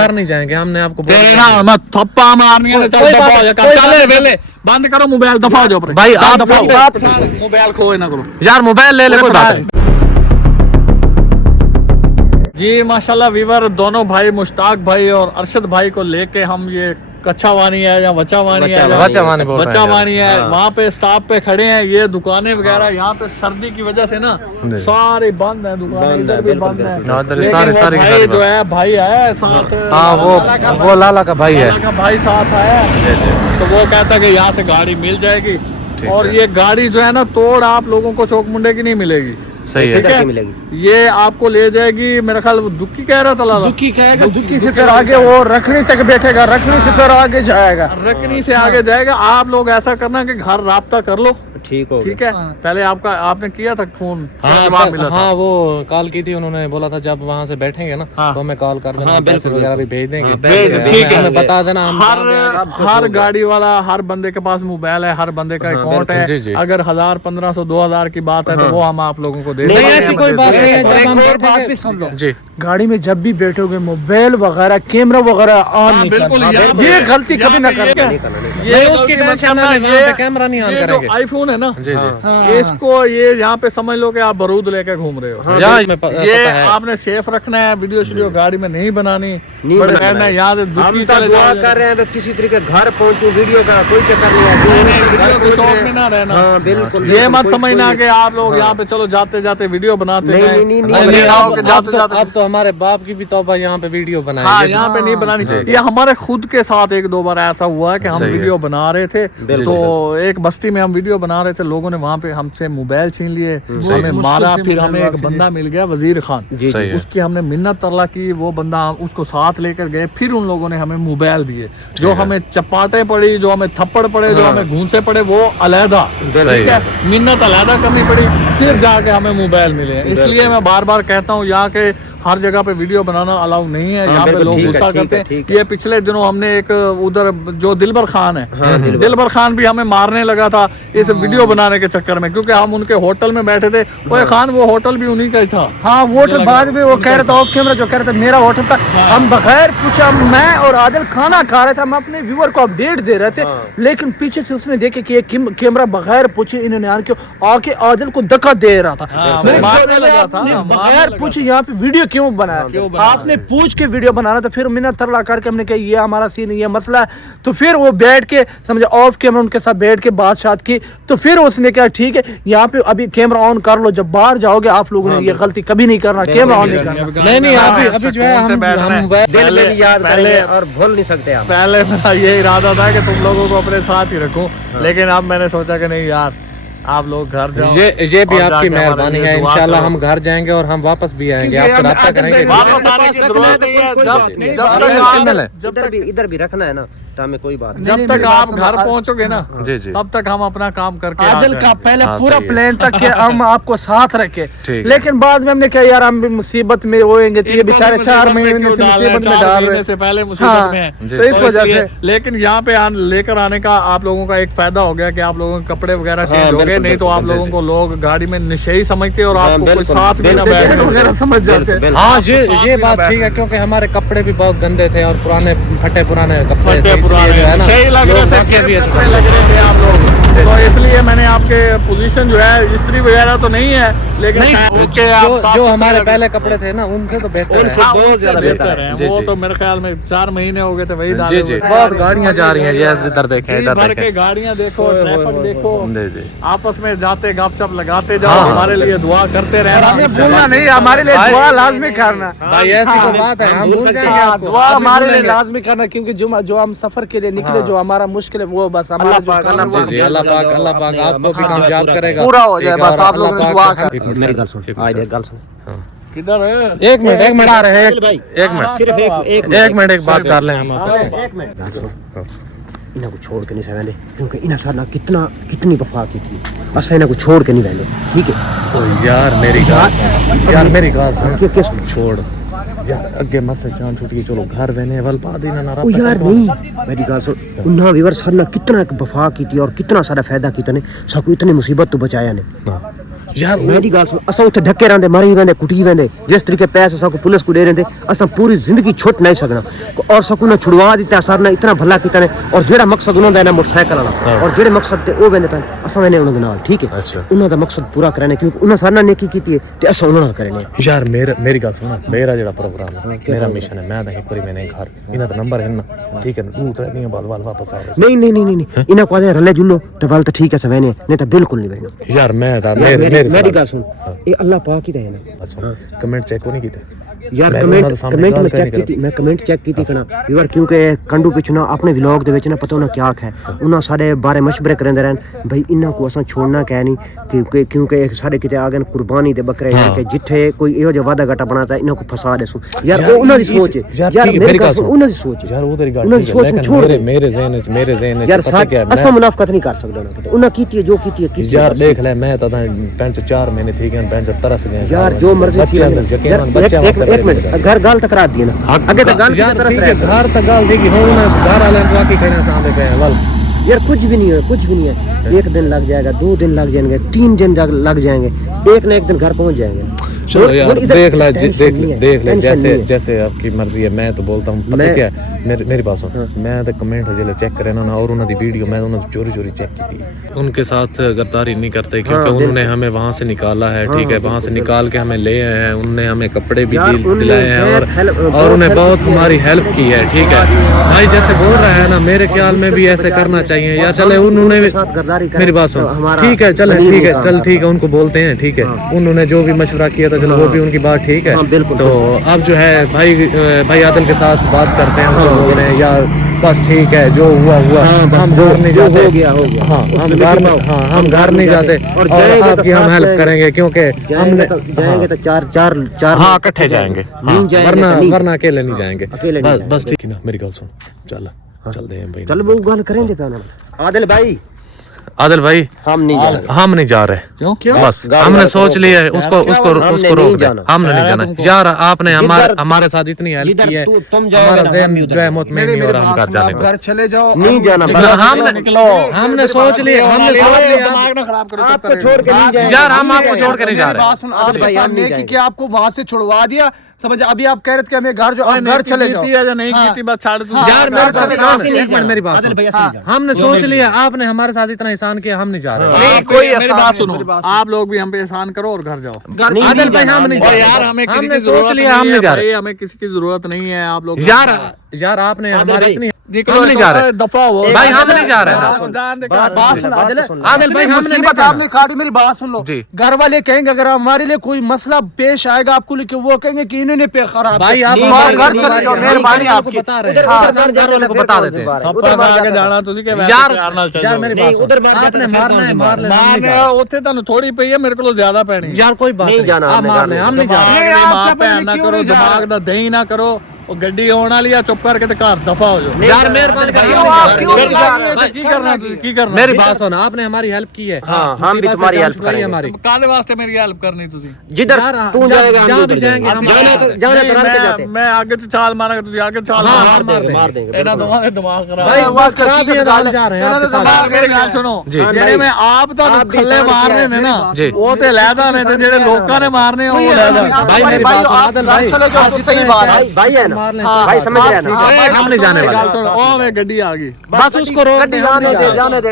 बाहर नहीं जाएंगे, हमने आपको तेरा मैं थप्पा मारनी है, चल दफा हो जा, चले वेले बंद करो मोबाइल, दफा हो जाओ भाई, आप मोबाइल खोए ना करो यार, मोबाइल ले ले, कोई बात नहीं। जी माशाल्लाह वीवर, दोनों भाई मुश्ताक भाई और अरशद भाई को लेके हम ये कच्चावानी है या बच्चावानी है, बच्चावानी है, वहाँ पे स्टॉप पे खड़े हैं। ये दुकानें वगैरह यहाँ पे सर्दी की वजह से ना सारी बंद है, दुकानें इधर भी बंद है। सारे भाई जो है भाई है साथ, हाँ वो लाला का भाई है, भाई साथ आया, तो वो कहता है कि यहाँ से गाड़ी मिल जाएगी। और ये गाड़ी जो है ना तोड़ आप लोगों को चौक मुंडे की नहीं मिलेगी, सही है, ठीक है। ये आपको ले जाएगी, मेरा ख्याल दुक्की कह रहा था, दुक्की कहेगा, दुक्की से फिर आगे वो रखनी तक बैठेगा, रखनी से फिर आगे जाएगा, रखनी से आगे जाएगा। आप लोग ऐसा करना कि घर राब्ता कर लो, ठीक है। पहले आपने किया था फोन, हाँ वो कॉल की थी, उन्होंने बोला था जब वहाँ से बैठेंगे ना तो हमें कॉल कर देना, पैसे वगैरह भी भेज देंगे, ठीक है, हमें बता देना। हर गाड़ी वाला, हर बंदे के पास मोबाइल है, हर बंदे का अकाउंट है। अगर 1000, 1500, 2000 की बात है तो वो हम आप लोगों को दे देंगे, ऐसी कोई बात नहीं है। जब हम बात भी सुन लो जी, गाड़ी में जब भी बैठोगे मोबाइल वगैरह, कैमरा वगैरह ऑन नहीं करना, ये गलती कभी ना करना। ये उसकी टेंशन है, ये कैमरा नहीं ऑन करेंगे। आईफोन है ना, इसको ये यहाँ पे समझ लो कि आप बारूद लेके घूम रहे हो, ये आपने सेफ रखना है। वीडियो शीडियो गाड़ी में नहीं बनानी, यहाँ से दुखी दुआ कर रहे हैं तो किसी तरीके घर पहुंचू, वीडियो का कोई चक्कर नहीं है, शौक में ना रहना। बिल्कुल, ये मत समझना कि आप लोग यहाँ पे चलो जाते जाते वीडियो बनाते हैं। अब तो हमारे बाप की भी तौबा, यहाँ पे वीडियो बनाए, हाँ, यहाँ पे नहीं बनानी। ये हमारे खुद के साथ एक दो बार ऐसा हुआ है कि हम वीडियो बना रहे थे, तो एक बस्ती में हम वीडियो बना रहे थे, लोगों ने वहाँ पे हमसे मोबाइल छीन लिए, हमें मारा। फिर हमें एक बंदा मिल गया वजीर खान, उसकी हमने मिन्नत तरला की, वो बंदा उसको साथ लेकर गए, फिर उन लोगों ने हमें मोबाइल दिए। जो हमें चपाटे पड़ी, जो हमें थप्पड़ पड़े, जो हमें घूंसे पड़े, वो अलहदा, ठीक है, मिन्नत अलहदा करनी पड़ी, फिर जाके हमें मोबाइल मिले। इसलिए मैं बार बार कहता हूँ यहाँ के हर जगह पे वीडियो बनाना अलाउ नहीं है, यहाँ पे लोग गुस्सा करते हैं। ये पिछले दिनों हमने एक उधर जो दिलबर खान है, दिलबर खान भी हमें मारने लगा था इस वीडियो बनाने के चक्कर में, क्योंकि हम उनके होटल में बैठे थे। वो खान वो होटल भी उन्हीं का ही था, हाँ होटल बाद में वो कह रहा था ऑफ कैमरा, जो कह रहा था मेरा होटल था। हम बगैर पूछा, मैं और आदिल खाना खा रहे थे, हम अपने व्यूअर को अपडेट दे रहे थे, लेकिन पीछे से उसने देखे कि ये कैमरा बगैर पूछे इन्होंने आके आदिल को धक्का दे रहा था, बगैर पूछे यहाँ पे वीडियो क्यों बनाया, आपने पूछ के वीडियो बनाना था। फिर मिन्नत तरला करके हमने कहा ये हमारा सीन, ये मसला है, तो फिर वो बैठ के समझे ऑफ कैमरा उनके साथ बैठ के बात की, तो फिर उसने कहा ठीक है यहाँ पे अभी कैमरा ऑन कर लो, जब बाहर जाओगे आप लोगों ने ये गलती कभी नहीं करना, कैमरा ऑन नहीं करना। नहीं अभी जो है हम दिल में याद करेंगे और भूल नहीं सकते आप। पहले मेरा ये इरादा था कि तुम लोगों को अपने साथ ही रखूं, लेकिन अब मैंने सोचा कि नहीं यार, आप लोग घर जाओ। ये भी आपकी मेहरबानी है, इंशाल्लाह हम घर जाएंगे और हम वापस भी आएंगे, आपसे राब्ता करेंगे। इधर भी रखना है ना, तो हमें कोई बात जब तक आप घर पहुंचोगे ना, तब तक हम अपना काम करके आदिल का पहले पूरा प्लान था कि हम आपको साथ रखे, लेकिन बाद में हमने कहा यार हम भी मुसीबत में होएंगे, तो ये बेचारे 4 महीने से मुसीबत में डाल रहे से पहले मुसीबत में हैं, तो इस वजह से। लेकिन यहाँ पे लेकर आने का आप लोगों का एक फायदा हो गया कि आप लोगों के कपड़े वगैरह चेंज हो गए, नहीं तो आप लोगों को लोग गाड़ी में नशेई समझते और आपको कोई साथ भी ना बैठे वगैरह समझ जाते। हाँ ये बात ठीक है, क्योंकि हमारे कपड़े भी बहुत गंदे थे और पुराने फटे पुराने कपड़े सही लग रहे थे आप लोग, तो इसलिए मैंने आपके पोजीशन जो है इस्त्री वगैरह तो नहीं है, लेकिन जो हमारे पहले कपड़े थे ना उनसे तो बेहतर है। वो तो मेरे ख्याल में 4 महीने हो गए थे वही। बहुत गाड़ियाँ जा रही हैं, इधर देखें, इधर के गाड़ियाँ देखो, ट्रैफिक देखो, आपस में जाते गपशप लगाते जाओ, हमारे लिए दुआ करते रहना, भूलना नहीं, हमारे लिए दुआ लाजमी करना भाई, ऐसी तो बात है, हम भूल जाएंगे, दुआ हमारे लिए लाजमी करना, क्योंकि जो हम सफर के लिए निकले, जो हमारा मुश्किल है वो बस हमारा अल्लाह पाक आपको भी कामयाब करेगा, पूरा हो जाए, बस आप लोग दुआ करें। मेरी गल सुन, गल सुन, किधर है? एक मिनट आ रहे हैं, एक मिनट एक बात कर लें हम इन्हें को छोड़ के नहीं सकते, क्योंकि इन्हें सारा कितनी वफा की थी, अस इन्हें को छोड़ के नहीं रहने, ठीक है यार मेरी गाल सुन, छोड़ यार अगे मत से जान छूट गई, चलो घर रहने वाल पा देना ना ओ यार नहीं, मेरी गाल सुन, उन्हां व्यूअर सारा कितना वफा की थी और कितना सारा फायदा किया ने, सबको इतनी मुसीबत तो बचाया ने, यार मेरी गल सुन असां उत्थे धक्के रहंदे मरी वेंदे कुटी वेंदे जिस तरीके पैसे असां को पुलिस को दे रहे असां पूरी जिंदगी छुट नहीं सकना और सकू ने छुड़वा दिता सर ने इतना भला कीता ने और जेड़ा मकसद उन्होंने है ना मोटरसाइकिल वाला और जेड़े मकसद ते ओ वेंदे पन असां वेने उन्हां दे नाल ठीक है उन्हां दा मकसद पूरा करने क्योंकि उन्हां सर ने नेकी कीती है ते असां उन्हां नाल करने यार मेरी गल सुन मेरा जेड़ा प्रोग्राम है मेरा मिशन है मैं एक बारी मैंने घर इना दा नंबर है ना ठीक है 2-3 दिन बाद वापस आ रहा नहीं इना को आदे रले जुल्लो ते वाल तो ठीक है सवेने नहीं तो बिल्कुल नहीं वेनो यार मैं मेरी गल सुन ये अल्लाह पाक ही है ना कमेंट चेक नहीं कीते यार कमेंट में चेक की थी मैं कमेंट चेक की थी कना यार क्योंकि कंडू पिछ ना अपने व्लॉग दे विच ना पता ना क्या है उन्हां सारे बारे मशवरे करंदे रहन भाई इन्हां को असां छोड़ना कै नहीं क्योंकि एक सारे किते आ गए कुर्बानी दे बकरे के जिथे कोई इहो जो वादा घाटा बनाता इन्हां को फसा देसू यार ओ उन्हां दी सोच है यार मेरी गल सुन उन्हां दी सोच है यार वो तेरी गल उन्हां दी सोच छोड़ मेरे ज़हन यार असां मुनाफकत नहीं कर सकदा ना उन्हां कीती है जो कीती है यार देख ले मैं तो 4 महीने थी गए बेंच तरस गए यार जो मर्जी थी एक मिनट घर गाल तक रात दी ना आगे तक गाल की तरह से घर तक गाल देगी हो ना घर वाले बाकी कहना सामने पे वल यार कुछ भी नहीं है एक दिन लग जाएगा 2 दिन लग जाएंगे 3 दिन लग जाएंगे एक ना एक दिन घर पहुंच जाएंगे चलो यार देख ले जैसे आपकी मर्जी है मैं तो बोलता हूँ पता क्या मेरी बात सुन मैं तो कमेंट जिले चेक करे ना और उन्होंने वीडियो मैं उन्होंने चोरी चेक की थी उनके साथ गद्दारी नहीं करते क्योंकि उन्होंने हमें वहाँ से निकाला है ठीक है वहाँ से निकाल के हमें ले आए हैं उन्होंने हमें कपड़े भी दिलाए हैं और उन्हें बहुत हमारी हेल्प की है ठीक है भाई जैसे बोल रहा है ना मेरे ख्याल में भी ऐसे करना चाहिए यार चले उन्होंने मेरी बात सुन ठीक है चल ठीक है उनको बोलते हैं ठीक है उन्होंने जो भी मशवरा किया था चलो वो भी उनकी बात ठीक है तो अब जो है भाई आदिल के साथ बात करते हैं उनको बोल रहे हैं यार बस ठीक है जो हुआ हम घर नहीं जाते हो गया हम घर नहीं जाते और आपकी हम हेल्प करेंगे क्योंकि हम जाएंगे तो चार हाँ इकट्ठे जाएंगे वरना अकेले नहीं जाएंगे बस ठीक है ना मेरी गल सुन चल दे भाई चल वो गल करेंगे पे आदिल भाई हम नहीं जा रहे क्यों बस हमने सोच लिया उसको रोक दे हमने नहीं जाना यार आपने हमारे साथ इतनी हेल्प की है हमारा ज़हन जो है मुतमईन नहीं हो रहा हम घर जाने को घर चले जाओ नहीं जाना हमने सोच लिया दिमाग ना खराब करो आपको छोड़ के नहीं जाएंगे यार हम आपको छोड़ के नहीं जा रहे आपको वहाँ से छुड़वा दिया समझ अभी आप कह रहे थे कि हमें घर चले जाओ या नहीं की बस छाड़ दो यार एक मिनट मेरी बात हमने सोच लिया आपने हमारे साथ इतना एहसान किया हम नहीं जा रहे मेरी बात सुनो आप लोग भी हम पे एहसान करो और घर जाओ आदिल भाई हम नहीं यार हमने सोच लिया हम नहीं जा रहे हमें किसी की जरूरत नहीं है आप लोग यार आपने हमारी इतनी हम नहीं जा रहे दफा हो भाई हम नहीं जा रहे आदिल भाई हमने आपने कहा मेरी बात सुन लो घर वाले कहेंगे अगर हमारे लिए कोई मसला पेश आएगा आपको लेके वो कहेंगे कि इन्होंने पे खराब भाई आप घर चले जाओ मेहरबानी आपकी बता रहे हैं घर वालों को बता देते हैं आगे जाना तुझे के यार मेरी बात उधर आपने मारना है मार लेना ਉੱਥੇ ਤੁਹਾਨੂੰ ਥੋੜੀ ਪਈ ਹੈ ਮੇਰੇ ਕੋਲੋਂ ਜ਼ਿਆਦਾ ਪੈਣੀ यार कोई बात नहीं जाना, आप मार ले हम नहीं जा रहे ਮਾਂ ਭੈਣ ਨਾ ਕਰੋ ਦਿਮਾਗ ਦਾ ਦਹੀਂ ਨਾ ਕਰੋ ਉਹ ਗੱਡੀ ਆਉਣ ਵਾਲੀ ਆ ਚੁੱਪ ਕਰਕੇ ਤੇ ਘਰ ਦਫਾ ਹੋ ਜਾਓ यार मेहरबानी ਕੀ ਕਰਨਾ ਤੁਸੀਂ ਕੀ ਕਰਨਾ मेरी बात सुन आपने हमारी हेल्प की है हम भी तुम्हारी हेल्प करेंगे हमारी ਕਾਦੇ ਵਾਸਤੇ ਮੇਰੀ ਹੈਲਪ ਕਰਨੀ ਤੁਸੀਂ जिधर तू जाएगा हम उधर जाएंगे जाने तो रन के जाते ਮੈਂ ਅੱਗੇ ਤੇ ਛਾਲ ਮਾਰਾਂਗਾ ਤੁਸੀਂ ਅੱਗੇ ਛਾਲ मार देंगे ਇਹਨਾਂ ਦੋਵਾਂ ਦੇ ਦਿਮਾਗ ਖਰਾਬ भाई बस खराब ही है हम जा रहे हैं आपके साथ ਮੇਰੀ ਗੱਲ ਸੁਣੋ ਜਿਹੜੇ ਮੈਂ ਆਪ ਤੁਹਾਨੂੰ ਖੱਲੇ ਮਾਰਨੇ ਨੇ ਨਾ ਉਹ ਤੇ ਲੈਦਾ ਨੇ ਤੇ ਜਿਹੜੇ ਲੋਕਾਂ ਨੇ ਮਾਰਨੇ ਉਹ ਲੈਦਾ भाई मेरी बात सुन आदिल भाई चले जाओ तो सही बात है भाई है ना मार ले भाई समझ रहे हैं ना हम नहीं जाने वाले ਉਹ ਵੇ ਗੱਡੀ ਆ ਗਈ बस उसको रोक दे जाने दे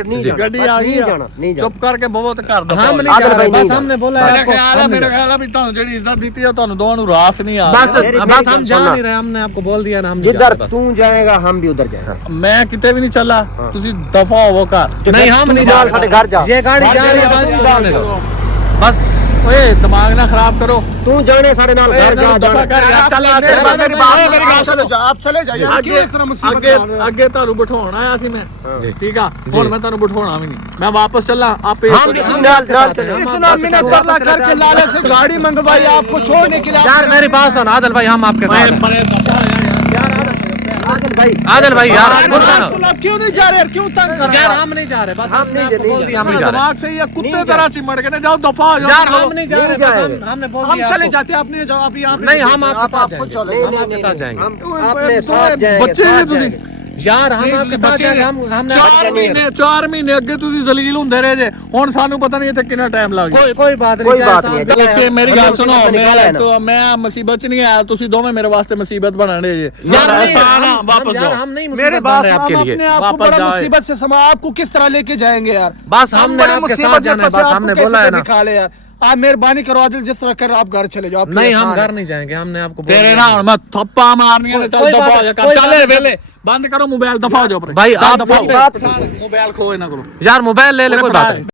नहीं जाना ਗੱਡੀ ਆ ਗਈ नहीं जाना ਚੁੱਪ ਕਰਕੇ ਬਹੁਤ ਘਰ ਦਾ हम नहीं जा रहे बस हमने बोला है आपको ਮੇਰੇ ਖਿਆਲ ਆ ਵੀ ਤੁਹਾਨੂੰ ਜਿਹੜੀ ਇੱਜ਼ਤ ਦਿੱਤੀ ਆ ਤੁਹਾਨੂੰ ਦੋਵਾਂ ਨੂੰ ਰਾਸ ਨਹੀਂ ਆ बस हम जा नहीं रहे हमने आपको बोल दिया ना हम जिधर तू जाएगा हम भी उधर जाएंगे ਮੈਂ ਕਿਤੇ ਵੀ ਨਹੀਂ ਚੱਲਾ ਤੁਸੀਂ ਦਫਾ ਹੋਵੋ ਘਰ नहीं हम नहीं जा साढ़े घर जा ये गाड़ी जा रही है बस जाने दो बस ਓਏ ਦਿਮਾਗ ਨਾ ਖਰਾਬ ਕਰੋ तू जाने साढ़े नाल घर जा ਦਫਾ ਕਰ ਯਾਰ ਚੱਲ आप चले जाइए ਅੱਗੇ ਤੁਹਾਨੂੰ ਬਿਠਾਉਣ ਆਇਆ ਸੀ ਮੈਂ ਠੀਕ ਆ ਹੁਣ ਮੈਂ ਤੁਹਾਨੂੰ ਬਿਠਾਉਣਾ ਵੀ नहीं मैं वापस चला आप इतना मिनट करके लाले से गाड़ी मंगवाई आपको छोड़ने के लिए यार मेरी बात सुन आदिल भाई हम आपके साथ हैं आदिल भाई यार क्यों नहीं जा रहे क्यों तंग कर यार हम नहीं जा रहे बस हमने आपको बोल दिया हम नहीं जा रहे दिमाग से ये कुत्ते तरह चिमड़ के ना जाओ दफा हो जाओ यार हम नहीं जा रहे बस हमने बोल दिया हम चले जाते आप नहीं जाओ आप यहाँ नहीं हम आपके साथ जाएंगे हम आपके साथ जाएंगे अपने साथ जाएंगे बच्चे हैं तुझे यार हम आपके साथ जाके हमने 4 ਮਹੀਨੇ ਅੱਗੇ ਤੁਸੀਂ ਜ਼ਲੀਲ ਹੁੰਦੇ ਰਹੇ ਜੇ ਹੁਣ ਸਾਨੂੰ ਪਤਾ ਨਹੀਂ ਇੱਥੇ ਕਿੰਨਾ ਟਾਈਮ ਲੱਗ ਗਿਆ कोई बात नहीं कोई चाहे बात साथ नहीं है। जाए। ਦੇਖੇ ਮੇਰੀ ਗੱਲ ਸੁਣੋ निकाला है ना। तो मैं मुसीबत ਚ ਨਹੀਂ ਆਇਆ ਤੁਸੀਂ ਦੋਵੇਂ ਮੇਰੇ ਵਾਸਤੇ ਮੁਸੀਬਤ ਬਣਾਣੇ ਜੇ यार नहीं, वापस यार जाओ हम नहीं मेरे मुसीबत बात बन रहे हम आपके अपने लिए। आप को वापस बड़ा जाओ। मुसीबत से समा आपको किस तरह लेके जाएंगे यार बस हम हमने बड़े आपके मुसीबत साथ जाना है, में फंसे, बस आपको हमने कैसे बोला है ना। निकाले यार आप मेहरबानी करो आदिल जिस तरह कर आप घर चले जाओ नहीं हम घर नहीं जाएंगे हमने आपको बोल ਤੇਰੇ दिया। ਨਾਲ ਮੈਂ ਥੱਪਾ ਮਾਰਨੀਆਂ ਨੇ ਚੱਲ कोई ਦਫਾ बात- ਹੋ ਜਾ कोई ਚੱਲੇ बात- ਵੇਲੇ ਬੰਦ ਕਰੋ ਮੋਬਾਈਲ ਦਫਾ ਹੋ ਜਾਓ भाई आप मोबाइल खो ना करो यार मोबाइल ले ले कोई बात नहीं।